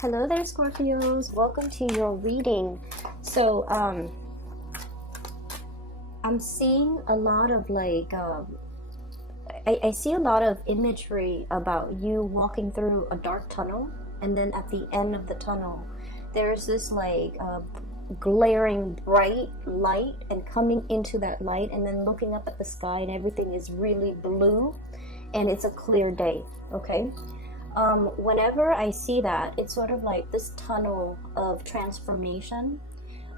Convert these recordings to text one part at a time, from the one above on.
Hello there, Scorpios. Welcome to your reading. So, I'm seeing a lot of I see a lot of imagery about you walking through a dark tunnel, and then at the end of the tunnel, there's this glaring bright light, and coming into that light, and then looking up at the sky, and everything is really blue, and it's a clear day. Okay. Whenever I see that, it's sort of like this tunnel of transformation,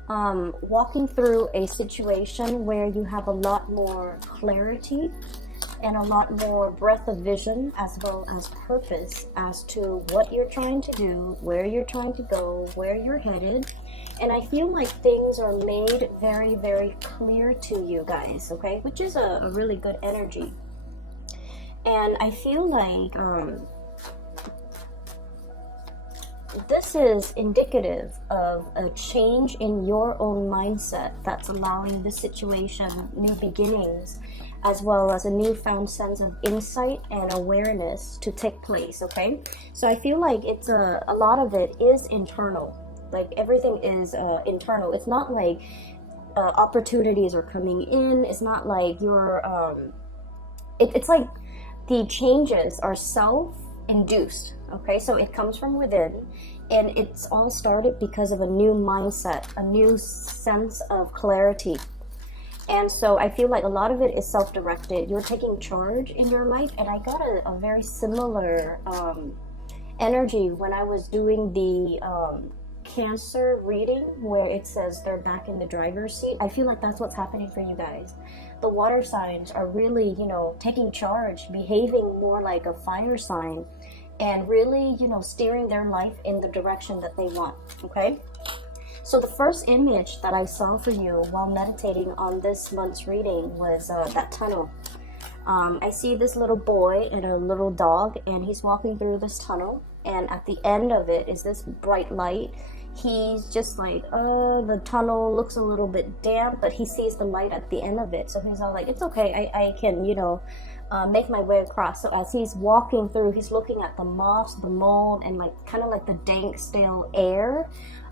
walking through a situation where you have a lot more clarity and a lot more breadth of vision, as well as purpose as to what you're trying to do, where you're trying to go, where you're headed. And I feel like things are made very, very clear to you guys, okay? Which is a really good energy. And I feel like this is indicative of a change in your own mindset that's allowing this situation new beginnings, as well as a newfound sense of insight and awareness to take place. Okay, so I feel like it's a lot of it is internal. Like everything is internal. It's not like opportunities are coming in. It's not like you're it's like the changes are self-induced. Okay, so it comes from within, and it's all started because of a new mindset, a new sense of clarity. And so I feel like a lot of it is self-directed. You're taking charge in your life, and I got a very similar energy when I was doing the Cancer reading, where it says they're back in the driver's seat. I feel like that's what's happening for you guys. The water signs are really, taking charge, behaving more like a fire sign, and really, steering their life in the direction that they want. Okay, so the first image that I saw for you while meditating on this month's reading was that tunnel. I see this little boy and a little dog, and he's walking through this tunnel, and at the end of it is this bright light. He's just like, the tunnel looks a little bit damp, but he sees the light at the end of it, so he's all like, it's okay, I can, make my way across. So as he's walking through, he's looking at the moss, the mold, and kind of like the dank, stale air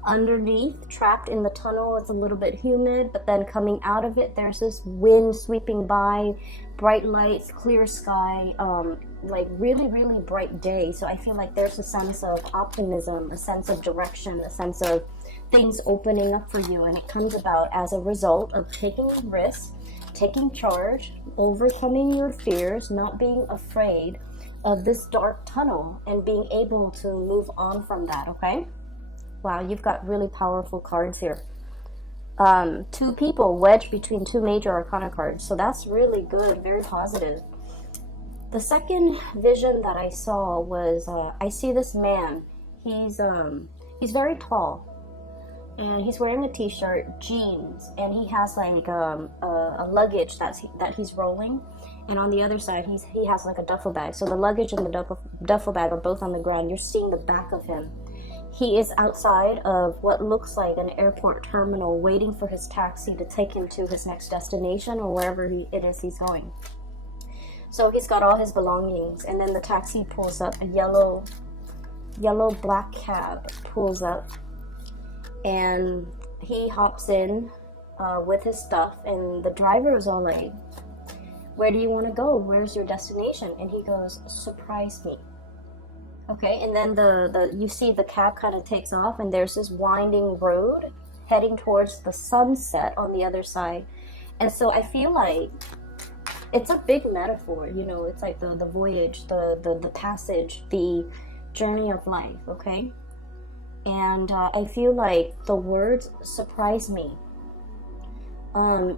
underneath, trapped in the tunnel. It's a little bit humid, but then coming out of it, there's this wind sweeping by, bright lights, clear sky, really, really bright day. So I feel like there's a sense of optimism, a sense of direction, a sense of things opening up for you, and it comes about as a result of taking risks, taking charge, overcoming your fears, not being afraid of this dark tunnel, and being able to move on from that. Okay, wow, you've got really powerful cards here. Two people wedged between two major arcana cards, so that's really good, very positive. The second vision that I saw was I see this man. He's very tall, and he's wearing a t-shirt, jeans, and he has like a luggage that he's rolling, and on the other side he has like a duffel bag. So the luggage and the duffel bag are both on the ground. You're seeing the back of him. He is outside of what looks like an airport terminal, waiting for his taxi to take him to his next destination, or wherever it is he's going. So he's got all his belongings, and then the taxi pulls up. A yellow black cab pulls up, and he hops in with his stuff, and the driver is all like, where do you want to go? Where's your destination? And he goes, surprise me. Okay, and then you see the cab kind of takes off, and there's this winding road heading towards the sunset on the other side. And so I feel like it's a big metaphor, it's like the voyage, the passage, the journey of life. Okay, and I feel like the words surprise me.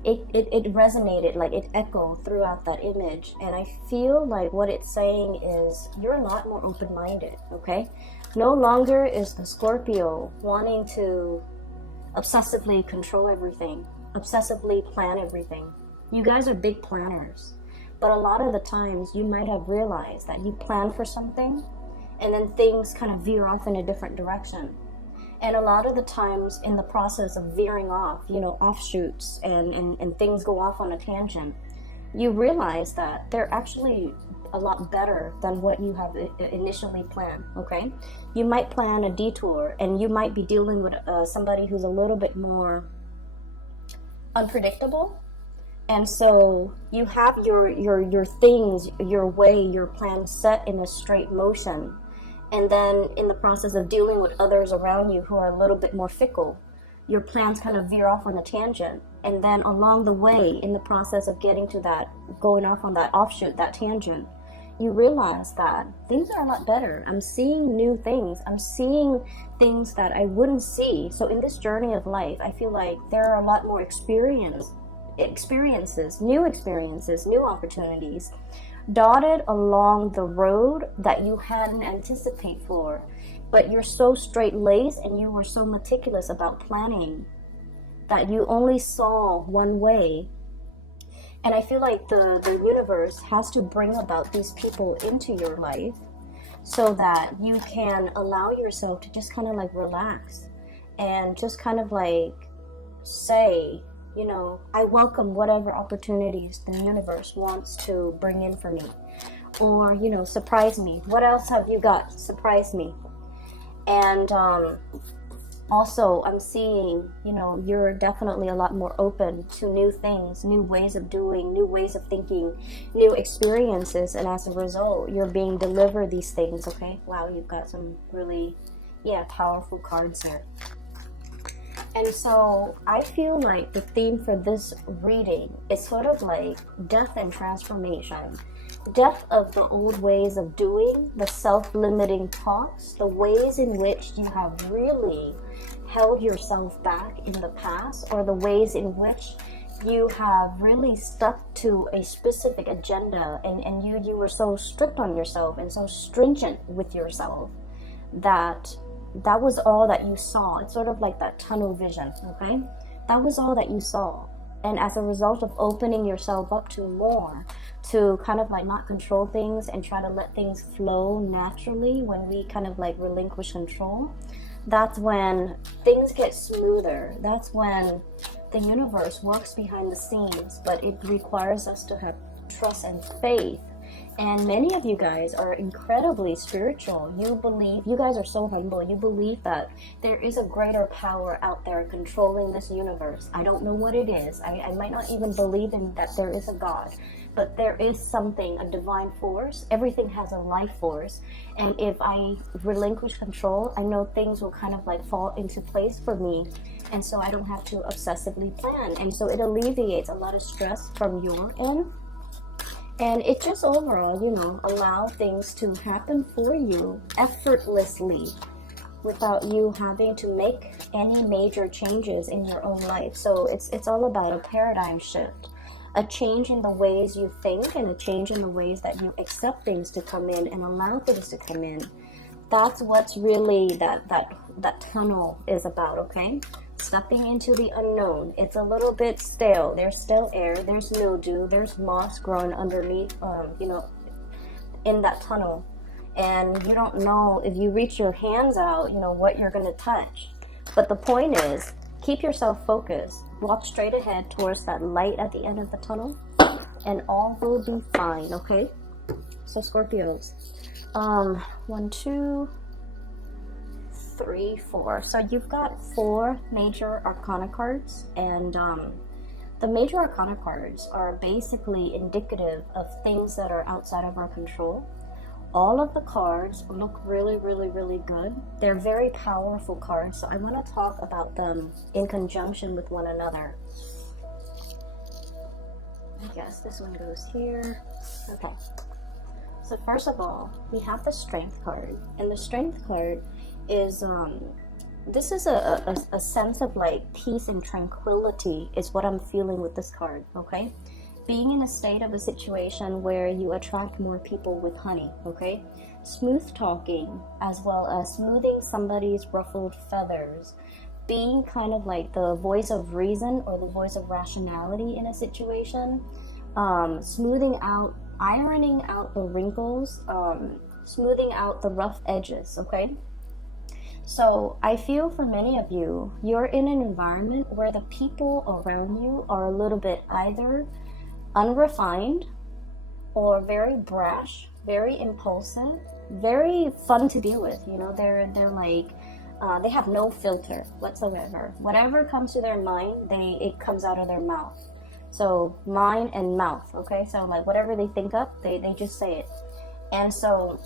It resonated, like it echoed throughout that image, and I feel like what it's saying is you're a lot more open-minded. Okay, no longer is the Scorpio wanting to obsessively control everything, obsessively plan everything. You guys are big planners, but a lot of the times you might have realized that you plan for something, and then things kind of veer off in a different direction. And a lot of the times in the process of veering off, offshoots and things go off on a tangent, you realize that they're actually a lot better than what you have initially planned, okay? You might plan a detour, and you might be dealing with somebody who's a little bit more unpredictable. And so you have your things, your way, your plan set in a straight motion. And then in the process of dealing with others around you who are a little bit more fickle, your plans kind of veer off on a tangent. And then along the way, in the process of getting to that, going off on that offshoot, that tangent, you realize that things are a lot better. I'm seeing new things. I'm seeing things that I wouldn't see. So in this journey of life, I feel like there are a lot more experiences, new opportunities dotted along the road that you hadn't anticipated for. But you're so straight-laced and you were so meticulous about planning that you only saw one way. And I feel like the universe has to bring about these people into your life so that you can allow yourself to just kind of like relax and just kind of like say, you know, I welcome whatever opportunities the universe wants to bring in for me. Or, you know, surprise me. What else have you got? Surprise me. And also, I'm seeing, you know, you're definitely a lot more open to new things, new ways of doing, new ways of thinking, new experiences. And as a result, you're being delivered these things, okay? Wow, you've got some really, powerful cards there. And so I feel like the theme for this reading is sort of like death and transformation. Death of the old ways of doing, the self-limiting thoughts, the ways in which you have really held yourself back in the past, or the ways in which you have really stuck to a specific agenda, and you were so strict on yourself and so stringent with yourself that was all that you saw. It's sort of like that tunnel vision, okay? That was all that you saw. And as a result of opening yourself up to more, to kind of like not control things and try to let things flow naturally, when we kind of like relinquish control, that's when things get smoother. That's when the universe works behind the scenes, but it requires us to have trust and faith. And many of you guys are incredibly spiritual. You guys are so humble. You believe that there is a greater power out there controlling this universe. I don't know what it is. I might not even believe in that there is a God, but there is something, a divine force. Everything has a life force. And if I relinquish control, I know things will kind of like fall into place for me. And so I don't have to obsessively plan. And so it alleviates a lot of stress from your end. And it just overall, you know, allow things to happen for you effortlessly without you having to make any major changes in your own life. So it's all about a paradigm shift, a change in the ways you think, and a change in the ways that you accept things to come in and allow things to come in. That's what's really that tunnel is about, okay? Stepping into the unknown. It's a little bit stale. There's still air, there's mildew, there's moss growing underneath, in that tunnel. And you don't know if you reach your hands out, what you're going to touch. But the point is, keep yourself focused. Walk straight ahead towards that light at the end of the tunnel, and all will be fine, okay? So Scorpios, 1, 2, 3, 4. So you've got 4 major arcana cards, and the major arcana cards are basically indicative of things that are outside of our control. All of the cards look really, really, really good. They're very powerful cards, so I want to talk about them in conjunction with one another. I guess this one goes here. Okay. So first of all, we have the Strength card, and the Strength card is this is a sense of like peace and tranquility is what I'm feeling with this card, okay? Being in a state of a situation where you attract more people with honey, okay? Smooth talking, as well as smoothing somebody's ruffled feathers. Being kind of like the voice of reason or the voice of rationality in a situation. Smoothing out, ironing out the wrinkles, smoothing out the rough edges, okay? So I feel for many of you, you're in an environment where the people around you are a little bit either unrefined or very brash very impulsive, very fun to deal with. You know, they're like they have no filter whatsoever. Whatever comes to their mind, it comes out of their mouth. So mind and mouth, okay? So like whatever they think up, they just say it. And so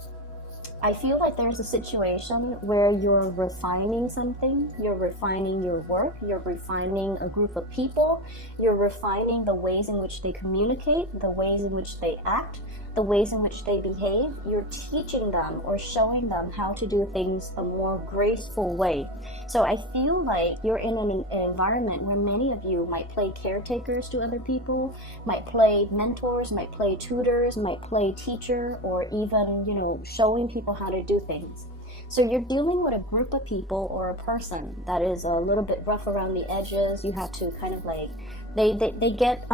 I feel like there's a situation where you're refining something, you're refining your work, you're refining a group of people, you're refining the ways in which they communicate, the ways in which they act, the ways in which they behave. You're teaching them or showing them how to do things a more graceful way. So I feel like you're in an environment where many of you might play caretakers to other people, might play mentors, might play tutors, might play teacher, or even, you know, showing people how to do things. So you're dealing with a group of people or a person that is a little bit rough around the edges. You have to kind of like, they get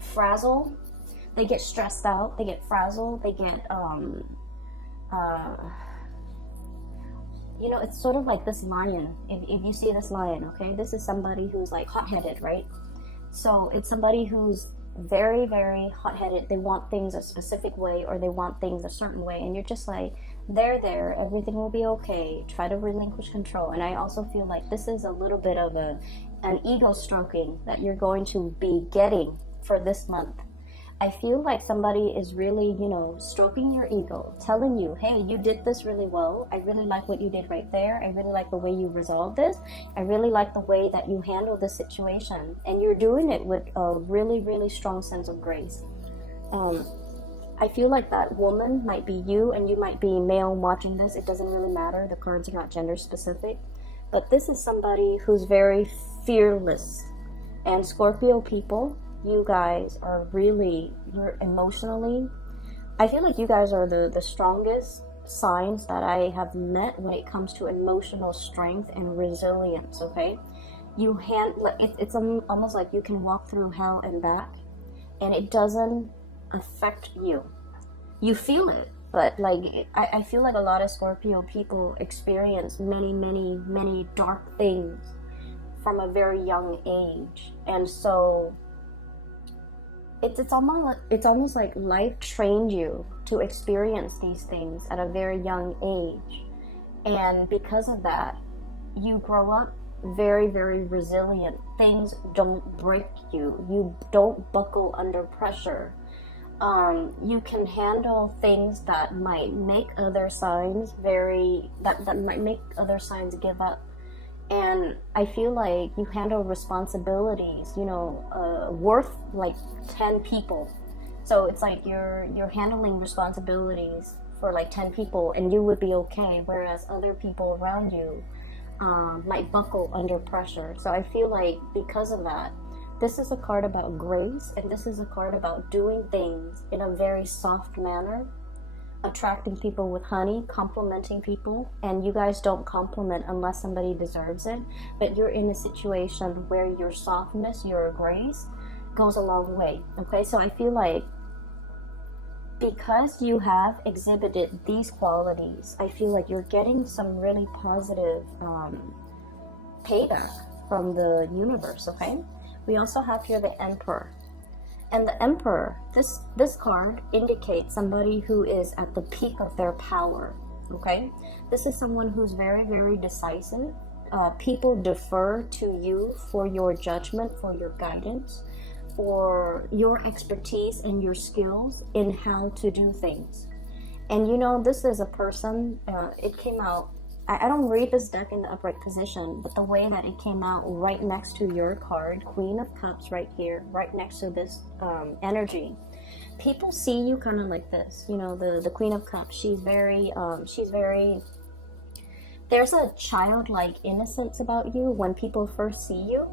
frazzled. They get stressed out, they get frazzled, they get, you know, it's sort of like this lion. If you see this lion, okay, this is somebody who's like hot-headed, right? So it's somebody who's very, very hot-headed. They want things a specific way, or they want things a certain way, and you're just like, there, everything will be okay. Try to relinquish control. And I also feel like this is a little bit of an ego stroking that you're going to be getting for this month. I feel like somebody is really, you know, stroking your ego, telling you, hey, you did this really well. I really like what you did right there. I really like the way you resolved this. I really like the way that you handled the situation. And you're doing it with a really, really strong sense of grace. I feel like that woman might be you, and you might be male watching this. It doesn't really matter. The cards are not gender specific. But this is somebody who's very fearless. And Scorpio people, you guys are really, you're emotionally, I feel like you guys are the strongest signs that I have met when it comes to emotional strength and resilience, okay? It's almost like you can walk through hell and back, and it doesn't affect you. You feel it, but like, I feel like a lot of Scorpio people experience many, many, many dark things from a very young age. And so it's almost like life trained you to experience these things at a very young age, and because of that, you grow up very, very resilient. Things don't break you. You don't buckle under pressure. You can handle things that might make other signs that might make other signs give up. And I feel like you handle responsibilities, you know, worth like 10 people. So it's like you're handling responsibilities for like 10 people, and you would be okay, whereas other people around you might buckle under pressure. So I feel like because of that, this is a card about grace, and this is a card about doing things in a very soft manner, attracting people with honey, complimenting people. And you guys don't compliment unless somebody deserves it, but you're in a situation where your softness, your grace goes a long way, okay? So I feel like because you have exhibited these qualities, I feel like you're getting some really positive payback from the universe, okay? We also have here the Emperor. And the Emperor, this card indicates somebody who is at the peak of their power, okay? This is someone who's very, very decisive. People defer to you for your judgment, for your guidance, for your expertise and your skills in how to do things. And you know, this is a person, it came out, I don't read this deck in the upright position, but the way that it came out right next to your card, Queen of Cups right here, right next to this energy, people see you kind of like this. You know, the Queen of Cups, she's very, there's a childlike innocence about you when people first see you,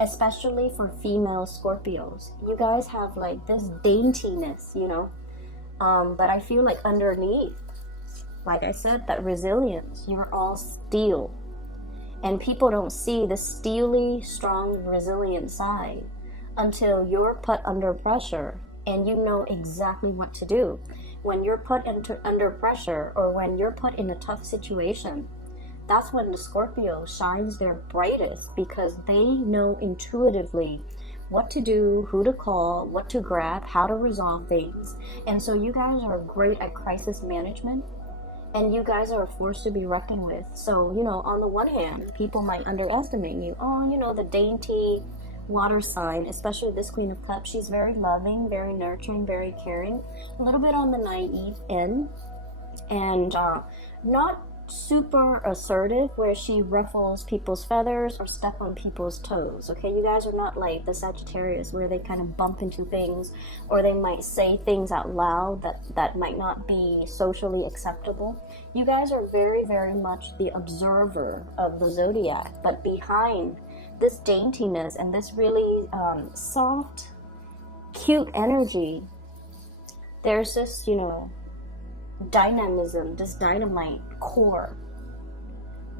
especially for female Scorpios. You guys have like this daintiness, you know, but I feel like underneath, like I said, that resilience, you're all steel. And people don't see the steely, strong, resilient side until you're put under pressure and you know exactly what to do. When you're put under pressure, or when you're put in a tough situation, that's when the Scorpio shines their brightest, because they know intuitively what to do, who to call, what to grab, how to resolve things. And so you guys are great at crisis management, and you guys are a force to be reckoned with. So, you know, on the one hand, people might underestimate you. Oh, you know, the dainty water sign, especially this Queen of Cups, she's very loving, very nurturing, very caring, a little bit on the naive end, and not super assertive where she ruffles people's feathers or step on people's toes. Okay, you guys are not like the Sagittarius where they kind of bump into things, or they might say things out loud that might not be socially acceptable. You guys are very, very much the observer of the zodiac, but behind this daintiness and this really soft, cute energy, there's this, you know, dynamism, this dynamite core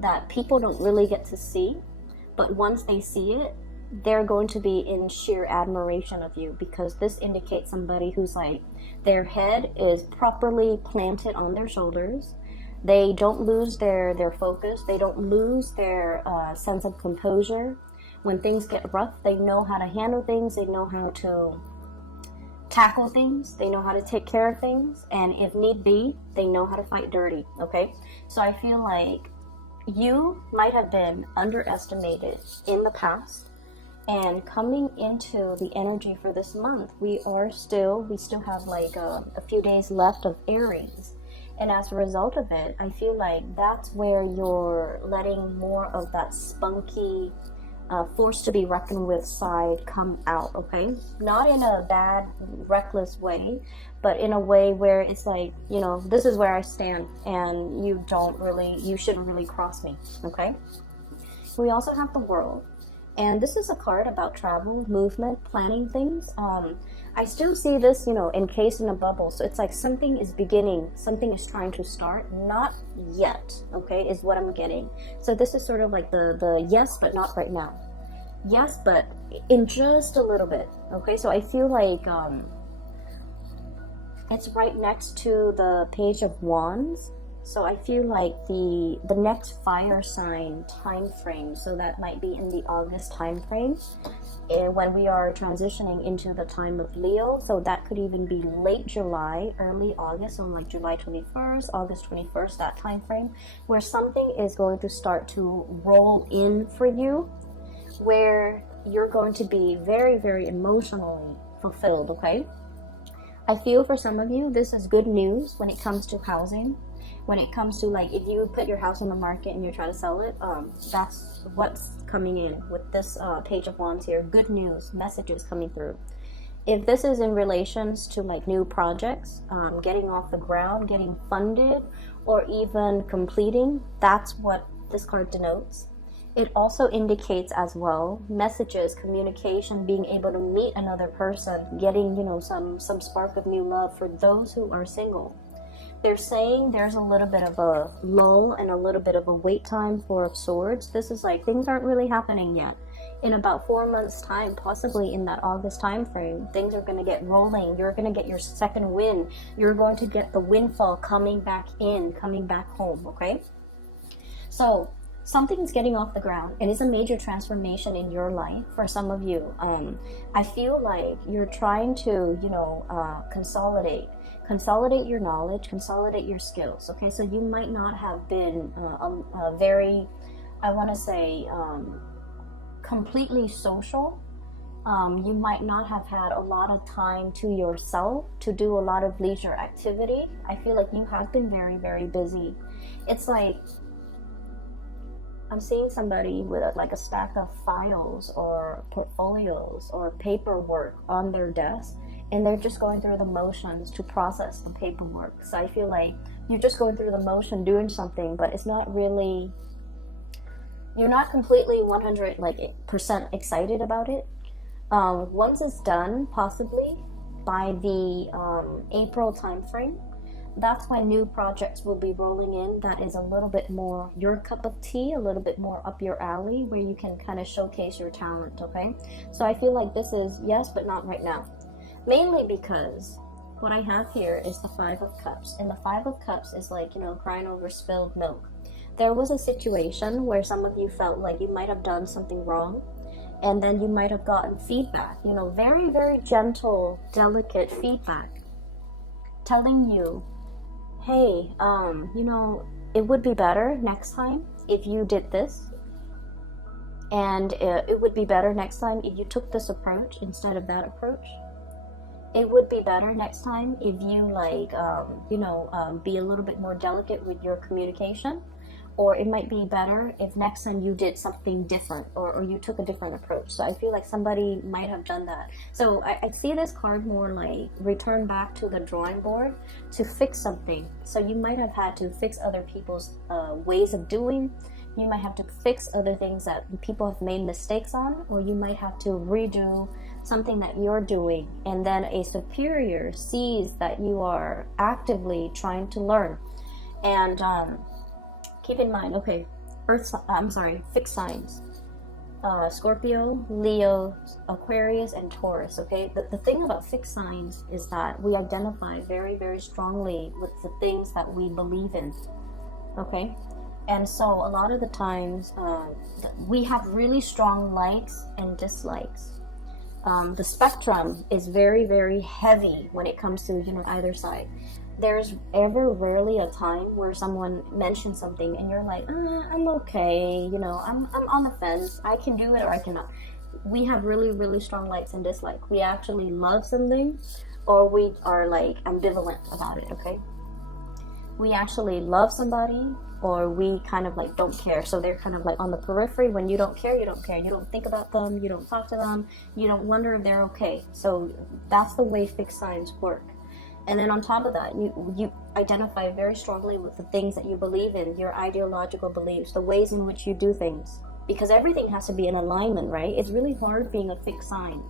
that people don't really get to see, but once they see it, they're going to be in sheer admiration of you, because this indicates somebody who's like, their head is properly planted on their shoulders. They don't lose their focus. They don't lose their sense of composure. When things get rough, they know how to handle things. They know how to tackle things. They know how to take care of things. And if need be, they know how to fight dirty, okay? So I feel like you might have been underestimated in the past. And coming into the energy for this month, we still have like a few days left of Aries. And as a result of it, I feel like that's where you're letting more of that spunky, force to be reckoned with side come out, okay? Not in a bad, reckless way, but in a way where it's like, you know, this is where I stand, and you shouldn't really cross me, okay? We also have the World. And this is a card about travel, movement, planning things. I still see this, you know, encased in a bubble. So it's like something is beginning, something is trying to start, not yet, okay, is what I'm getting. So this is sort of like the yes, but not right now. Yes, but in just a little bit, okay? So I feel like it's right next to the Page of Wands. So I feel like the next fire sign time frame, so that might be in the August time frame, when we are transitioning into the time of Leo. So that could even be late July, early August, so like July 21st, August 21st, that time frame, where something is going to start to roll in for you, where you're going to be very, very emotionally fulfilled, okay? I feel for some of you, this is good news when it comes to housing. When it comes to, like, if you put your house on the market and you try to sell it, that's what's coming in with this Page of Wands here. Good news, messages coming through. If this is in relations to like new projects, getting off the ground, getting funded, or even completing, that's what this card denotes. It also indicates as well messages, communication, being able to meet another person, getting, you know, some spark of new love for those who are single. They're saying there's a little bit of a lull and a little bit of a wait time for Swords. This is like things aren't really happening yet. In about 4 months' time, possibly in that August time frame, things are going to get rolling. You're going to get your second win. You're going to get the windfall coming back in, coming back home, okay? So something's getting off the ground. It is a major transformation in your life for some of you. I feel like you're trying to, you know, consolidate your knowledge, consolidate your skills, okay? So you might not have been very, I want to say, completely social. You might not have had a lot of time to yourself to do a lot of leisure activity. I feel like you have been very, very busy. It's like I'm seeing somebody with like a stack of files or portfolios or paperwork on their desk, and they're just going through the motions to process the paperwork. So I feel like you're just going through the motion doing something, but it's not really, you're not completely 100% excited about it. Once it's done, possibly by the April time frame, that's when new projects will be rolling in. That is a little bit more your cup of tea, a little bit more up your alley, where you can kind of showcase your talent, okay? So I feel like this is yes, but not right now. Mainly because what I have here is the Five of Cups. And the Five of Cups is like, you know, crying over spilled milk. There was a situation where some of you felt like you might have done something wrong. And then you might have gotten feedback, you know, very, very gentle, delicate feedback telling you, hey, you know, it would be better next time if you did this. And it would be better next time if you took this approach instead of that approach. It would be better next time if you be a little bit more delicate with your communication. Or it might be better if next time you did something different, or you took a different approach. So I feel like somebody might have done that. So I see this card more like return back to the drawing board to fix something. So you might have had to fix other people's ways of doing. You might have to fix other things that people have made mistakes on, or you might have to redo something that you're doing. And then a superior sees that you are actively trying to learn. And keep in mind, okay, fixed signs. Scorpio, Leo, Aquarius, and Taurus, okay? The thing about fixed signs is that we identify very, very strongly with the things that we believe in, okay? And so a lot of the times, we have really strong likes and dislikes. The spectrum is very, very heavy when it comes to, you know, either side. There's ever rarely a time where someone mentions something and you're like, I'm okay, you know, I'm on the fence. I can do it or I cannot. We have really, really strong likes and dislikes. We actually love something, or we are like ambivalent about it, okay? We actually love somebody, or we kind of like don't care. So they're kind of like on the periphery. When you don't care, you don't care. You don't think about them. You don't talk to them. You don't wonder if they're okay. So that's the way fixed signs work. And then on top of that, you identify very strongly with the things that you believe in, your ideological beliefs, the ways in which you do things. Because everything has to be in alignment, right? It's really hard being a fixed sign.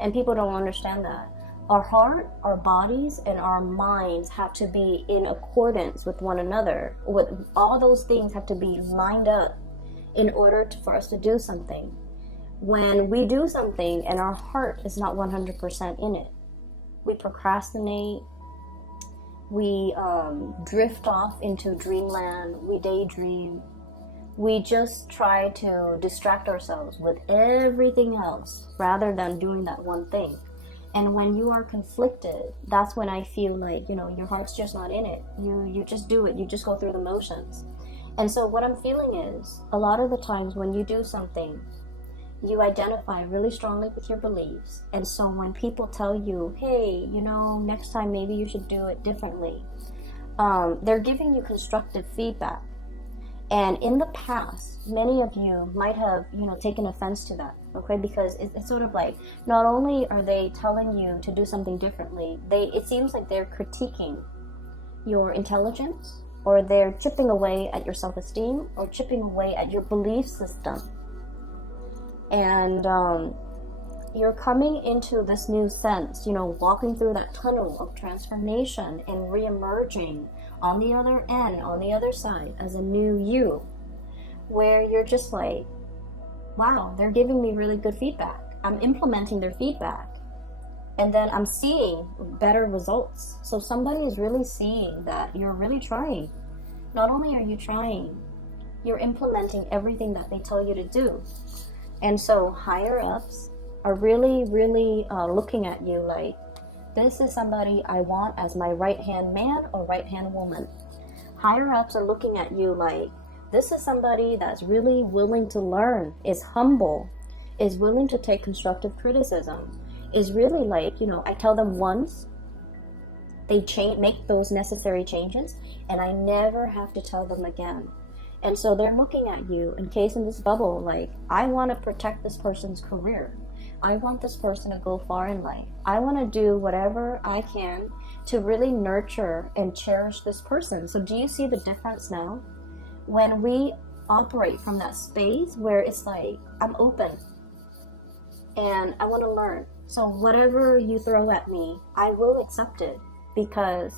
And people don't understand that. Our heart, our bodies, and our minds have to be in accordance with one another. With all those things have to be lined up in order for us to do something. When we do something and our heart is not 100% in it, we procrastinate, we drift off into dreamland, we daydream, we just try to distract ourselves with everything else rather than doing that one thing. And when you are conflicted, that's when I feel like, you know, your heart's just not in it. You just do it. You just go through the motions. And so what I'm feeling is, a lot of the times when you do something, you identify really strongly with your beliefs. And so when people tell you, hey, you know, next time maybe you should do it differently, they're giving you constructive feedback. And in the past, many of you might have, you know, taken offense to that, okay? Because it's sort of like, not only are they telling you to do something differently, it seems like they're critiquing your intelligence, or they're chipping away at your self-esteem, or chipping away at your belief system. And you're coming into this new sense, you know, walking through that tunnel of transformation and re-emerging on the other end, on the other side, as a new you, where you're just like, wow, they're giving me really good feedback. I'm implementing their feedback. And then I'm seeing better results. So somebody is really seeing that you're really trying. Not only are you trying, you're implementing everything that they tell you to do. And so higher ups are really, really looking at you like, this is somebody I want as my right-hand man or right-hand woman. Higher ups are looking at you like, this is somebody that's really willing to learn, is humble, is willing to take constructive criticism, is really like, you know, I tell them once, they make those necessary changes, and I never have to tell them again. And so they're looking at you, encased in this bubble, like, I want to protect this person's career. I want this person to go far in life. I want to do whatever I can to really nurture and cherish this person. So do you see the difference now? When we operate from that space where it's like, I'm open and I want to learn. So whatever you throw at me, I will accept it, because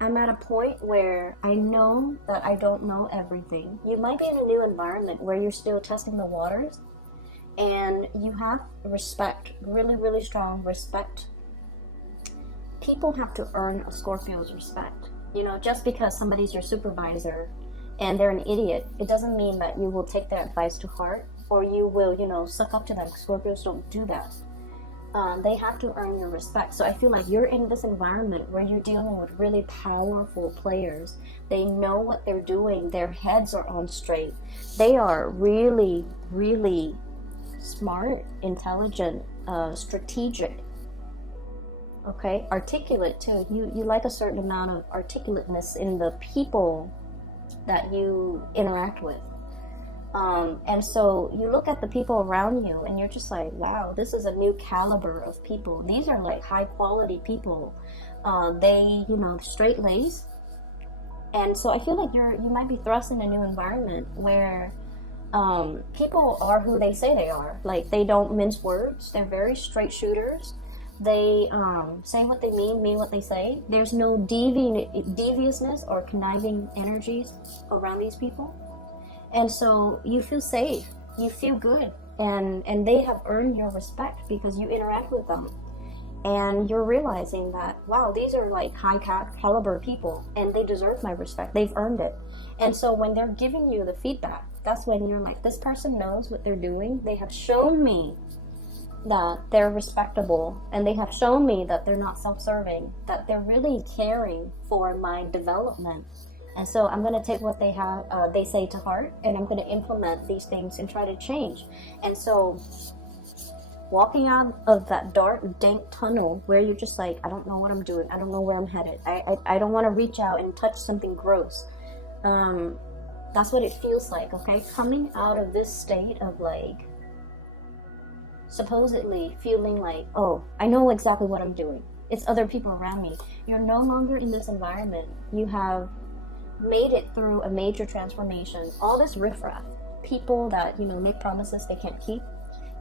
I'm at a point where I know that I don't know everything. You might be in a new environment where you're still testing the waters, and you have respect, really, really strong respect. People have to earn a Scorpio's respect. You know, just because somebody's your supervisor and they're an idiot, it doesn't mean that you will take their advice to heart. or you will, you know, suck up to them. Scorpios don't do that. They have to earn your respect. So I feel like you're in this environment where you're dealing with really powerful players. They know what they're doing. Their heads are on straight. They are really, really smart, intelligent, strategic. Okay, articulate too. You like a certain amount of articulateness in the people that you interact with. And so you look at the people around you and you're just like, wow, this is a new caliber of people. These are like high quality people. They, you know, straight laced. And so I feel like you might be thrust in a new environment where people are who they say they are. Like, they don't mince words. They're very straight shooters. They say what they mean what they say. There's no deviousness or conniving energies around these people. And so you feel safe, you feel good, and they have earned your respect because you interact with them. And you're realizing that, wow, these are like high caliber people and they deserve my respect. They've earned it. And so when they're giving you the feedback, that's when you're like, this person knows what they're doing. They have shown me that they're respectable, and they have shown me that they're not self-serving, that they're really caring for my development. And so I'm going to take what they say to heart, and I'm going to implement these things and try to change. And so walking out of that dark, dank tunnel where you're just like, I don't know what I'm doing. I don't know where I'm headed. I don't want to reach out and touch something gross. That's what it feels like, okay? Coming out of this state of like, supposedly feeling like, oh, I know exactly what I'm doing. It's other people around me. You're no longer in this environment. You have made it through a major transformation. All this riffraff, people that, you know, make promises they can't keep,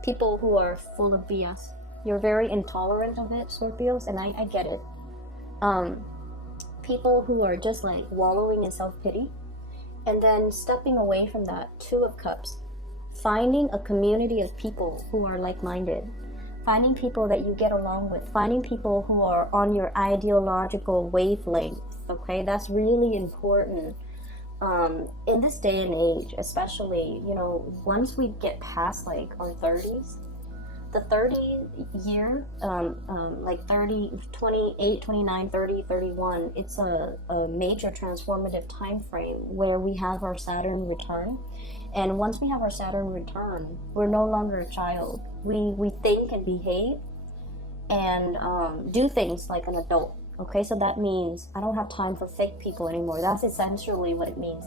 people who are full of BS. You're very intolerant of it, Scorpios, and I get it. People who are just like wallowing in self-pity, and then stepping away from that, Two of Cups, finding a community of people who are like-minded, finding people that you get along with, finding people who are on your ideological wavelength. Okay, that's really important in this day and age, especially, you know, once we get past like our 30s, the 30 year, like 30, 28, 29, 30, 31, it's a major transformative time frame where we have our Saturn return. And once we have our Saturn return, we're no longer a child. We think and behave and do things like an adult. Okay, so that means I don't have time for fake people anymore. That's essentially what it means.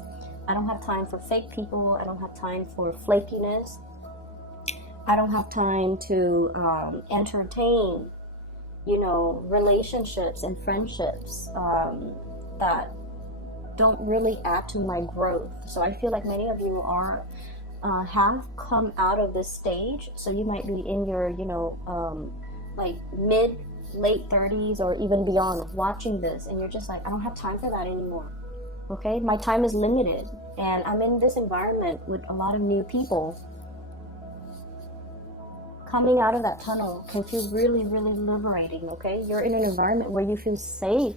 I don't have time for fake people. I don't have time for flakiness. I don't have time to entertain, you know, relationships and friendships that don't really add to my growth. So I feel like many of you are have come out of this stage. So you might be in your, you know, like late 30s or even beyond watching this, and you're just like, I don't have time for that anymore. Okay, my time is limited, and I'm in this environment with a lot of new people. Coming out of that tunnel can feel really, really liberating. Okay, you're in an environment where you feel safe.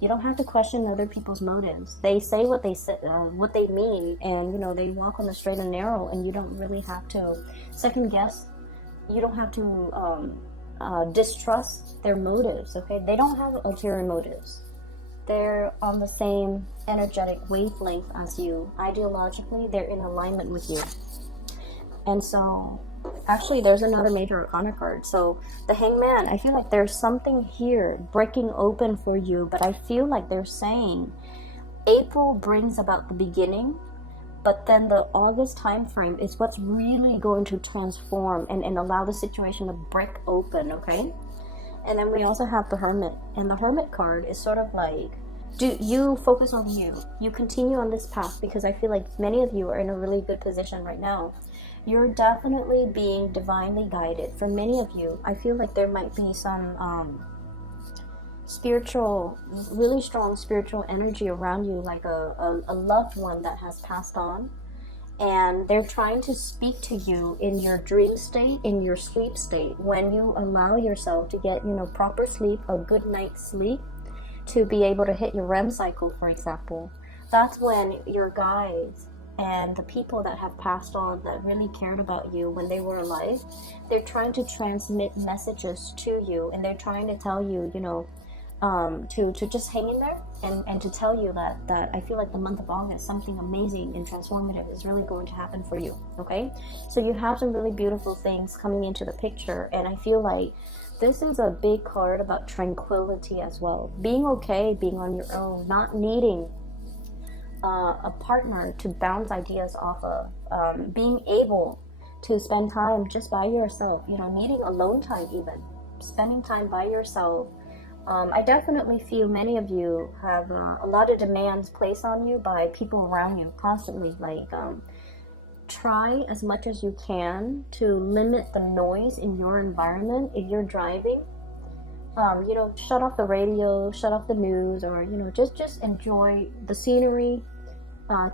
You don't have to question other people's motives. They say what they say, what they mean, and you know, they walk on the straight and narrow, and you don't really have to second guess. You don't have to distrust their motives. Okay, they don't have ulterior motives. They're on the same energetic wavelength as you. Ideologically, they're in alignment with you. And so actually there's another major arcana card. So the Hangman, I feel like there's something here breaking open for you, but I feel like they're saying April brings about the beginning, but then the August time frame is what's really going to transform and allow the situation to break open. Okay, and then we also have the Hermit, and the Hermit card is sort of like, do you focus on you continue on this path, because I feel like many of you are in a really good position right now. You're definitely being divinely guided. For many of you, I feel like there might be some spiritual, really strong spiritual energy around you, like a loved one that has passed on, and they're trying to speak to you in your dream state, in your sleep state, when you allow yourself to get, you know, proper sleep, a good night's sleep, to be able to hit your REM cycle, for example. That's when your guides and the people that have passed on that really cared about you when they were alive, they're trying to transmit messages to you, and they're trying to tell you, to just hang in there, and to tell you that I feel like the month of August, something amazing and transformative is really going to happen for you. Okay, so you have some really beautiful things coming into the picture, and I feel like this is a big card about tranquility as well, being okay, being on your own, not needing a partner to bounce ideas off of, being able to spend time just by yourself, needing alone time, even spending time by yourself. I definitely feel many of you have a lot of demands placed on you by people around you constantly. Like, try as much as you can to limit the noise in your environment. If you're driving, shut off the radio, shut off the news, or just enjoy the scenery.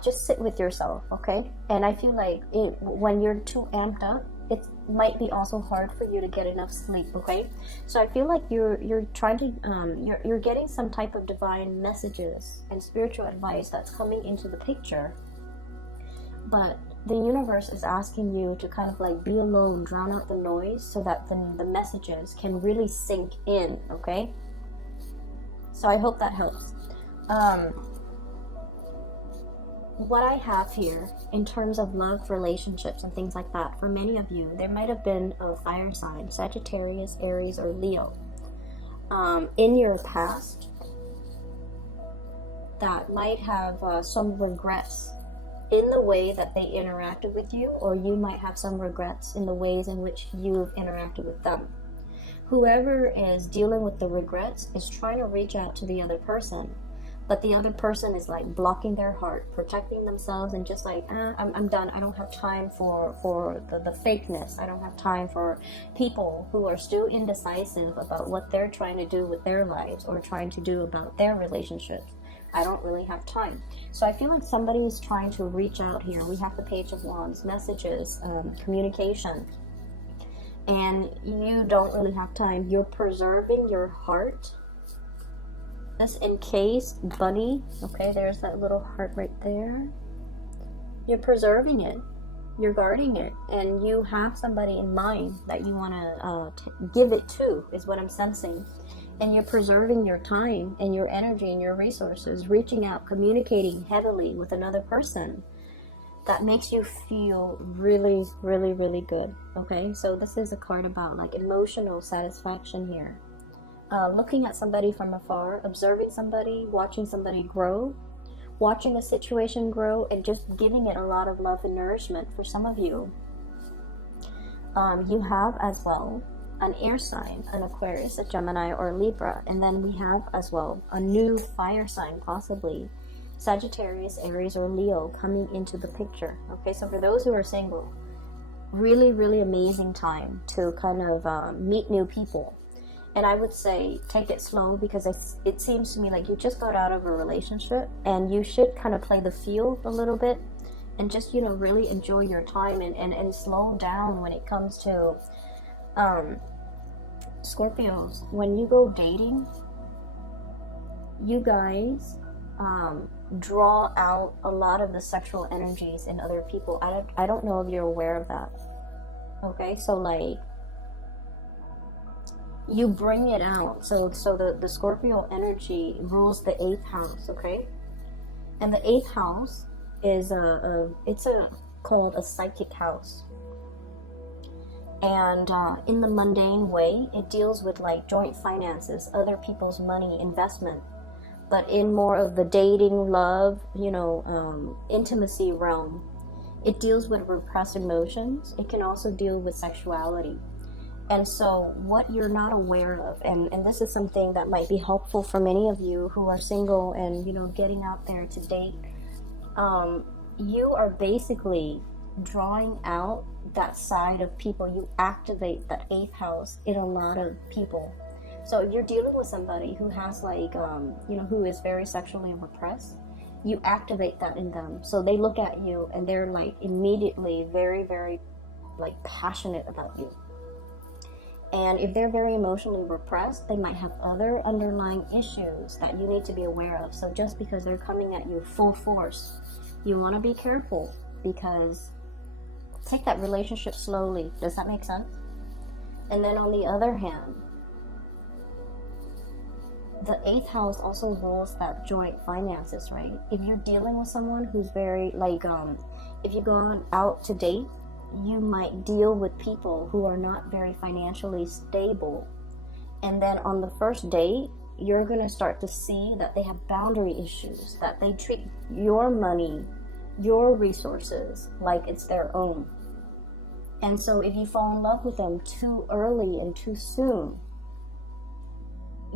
Just sit with yourself, okay? And I feel like when you're too amped up, it might be also hard for you to get enough sleep, okay? So I feel like you're trying to you're getting some type of divine messages and spiritual advice that's coming into the picture, but the universe is asking you to kind of like be alone, drown out the noise, so that the messages can really sink in, okay? So I hope that helps. What I have here in terms of love, relationships, and things like that, for many of you, there might have been a fire sign, Sagittarius, Aries, or Leo, in your past that might have some regrets in the way that they interacted with you, or you might have some regrets in the ways in which you've interacted with them. Whoever is dealing with the regrets is trying to reach out to the other person, but the other person is like blocking their heart, protecting themselves, and just like, I'm done. I don't have time for the fakeness. I don't have time for people who are still indecisive about what they're trying to do with their lives or trying to do about their relationships. I don't really have time. So I feel like somebody is trying to reach out here. We have the Page of Wands, messages, communication, and you don't really have time. You're preserving your heart. This encased bunny, okay, there's that little heart right there. You're preserving it, you're guarding it, and you have somebody in mind that you want to give it to, is what I'm sensing. And you're preserving your time and your energy and your resources, reaching out, communicating heavily with another person. That makes you feel really, really, really good, okay? So this is a card about like emotional satisfaction here. Looking at somebody from afar, observing somebody, watching somebody grow, watching a situation grow, and just giving it a lot of love and nourishment for some of you. You have as well an air sign, an Aquarius, a Gemini, or a Libra, and then we have as well a new fire sign, possibly Sagittarius, Aries, or Leo coming into the picture. Okay, so for those who are single, really, really amazing time to kind of meet new people. And I would say take it slow, because it seems to me like you just got out of a relationship, and you should kind of play the field a little bit and just, really enjoy your time and slow down when it comes to Scorpios. When you go dating, you guys draw out a lot of the sexual energies in other people. I don't know if you're aware of that. Okay, so like, you bring it out. So the Scorpio energy rules the 8th house, okay? And the 8th house is called a psychic house. And in the mundane way, it deals with like joint finances, other people's money, investment. But in more of the dating, love, intimacy realm, it deals with repressed emotions. It can also deal with sexuality. And so what you're not aware of, and this is something that might be helpful for many of you who are single and, getting out there to date, you are basically drawing out that side of people. You activate that 8th house in a lot of people. So if you're dealing with somebody who has like, who is very sexually repressed, you activate that in them. So they look at you and they're like immediately very, very like passionate about you. And if they're very emotionally repressed, they might have other underlying issues that you need to be aware of. So just because they're coming at you full force You want to be careful because take that relationship slowly. Does that make sense? And then on the other hand, the 8th house also rules that joint finances, right? If you're dealing with someone who's very like, if you go out to date, you might deal with people who are not very financially stable. And then on the first date, you're going to start to see that they have boundary issues, that they treat your money, your resources like it's their own. And so if you fall in love with them too early and too soon,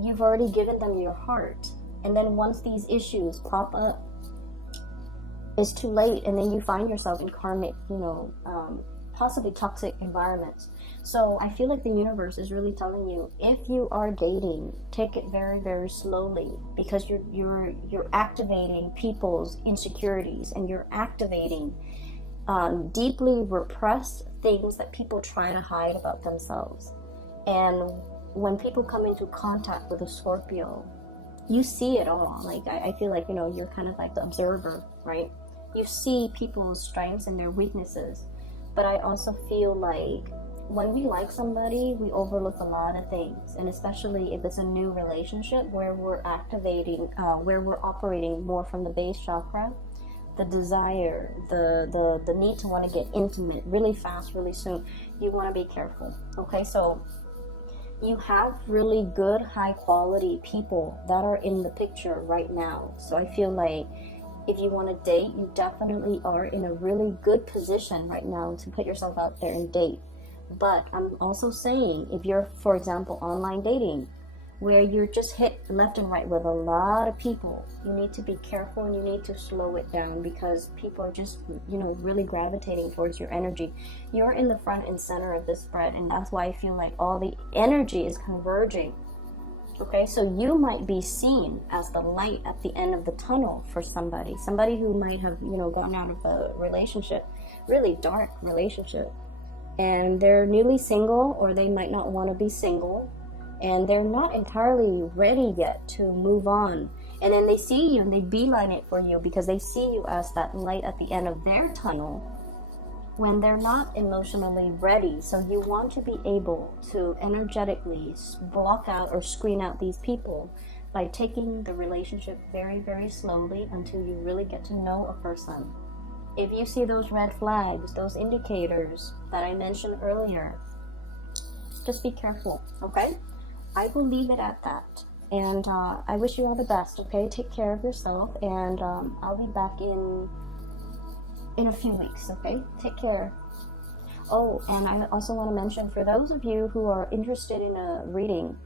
you've already given them your heart. And then once these issues pop up, it's too late, and then you find yourself in karmic, possibly toxic environments. So I feel like the universe is really telling you, if you are dating, take it very, very slowly, because you're activating people's insecurities, and you're activating deeply repressed things that people try to hide about themselves. And when people come into contact with a Scorpio, you see it all. Like, I feel like, you're kind of like the observer, right? You see people's strengths and their weaknesses. But I also feel like when we like somebody, we overlook a lot of things. And especially if it's a new relationship where we're activating, where we're operating more from the base chakra, the desire, the need to want to get intimate really fast, really soon, you want to be careful. Okay, so you have really good, high quality people that are in the picture right now. So I feel like if you want to date, you definitely are in a really good position right now to put yourself out there and date. But I'm also saying, if you're, for example, online dating, where you're just hit left and right with a lot of people, you need to be careful and you need to slow it down, because people are just, really gravitating towards your energy. You're in the front and center of this spread, and that's why I feel like all the energy is converging. Okay, so you might be seen as the light at the end of the tunnel for somebody who might have, gotten out of a relationship, really dark relationship, and they're newly single, or they might not want to be single, and they're not entirely ready yet to move on. And then they see you and they beeline it for you because they see you as that light at the end of their tunnel when they're not emotionally ready. So you want to be able to energetically block out or screen out these people by taking the relationship very, very slowly until you really get to know a person. If you see those red flags, those indicators that I mentioned earlier, just be careful, okay? I will leave it at that. And I wish you all the best, okay? Take care of yourself, and I'll be back in a few weeks, okay? Take care. Oh, and I also want to mention, for those of you who are interested in a reading,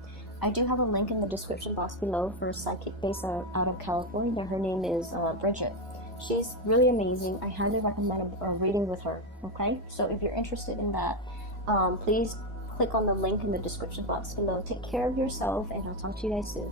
I do have a link in the description box below for a psychic based out of California. Her name is Bridget. She's really amazing. I highly recommend a reading with her, okay? So if you're interested in that, please click on the link in the description box below. Take care of yourself, and I'll talk to you guys soon.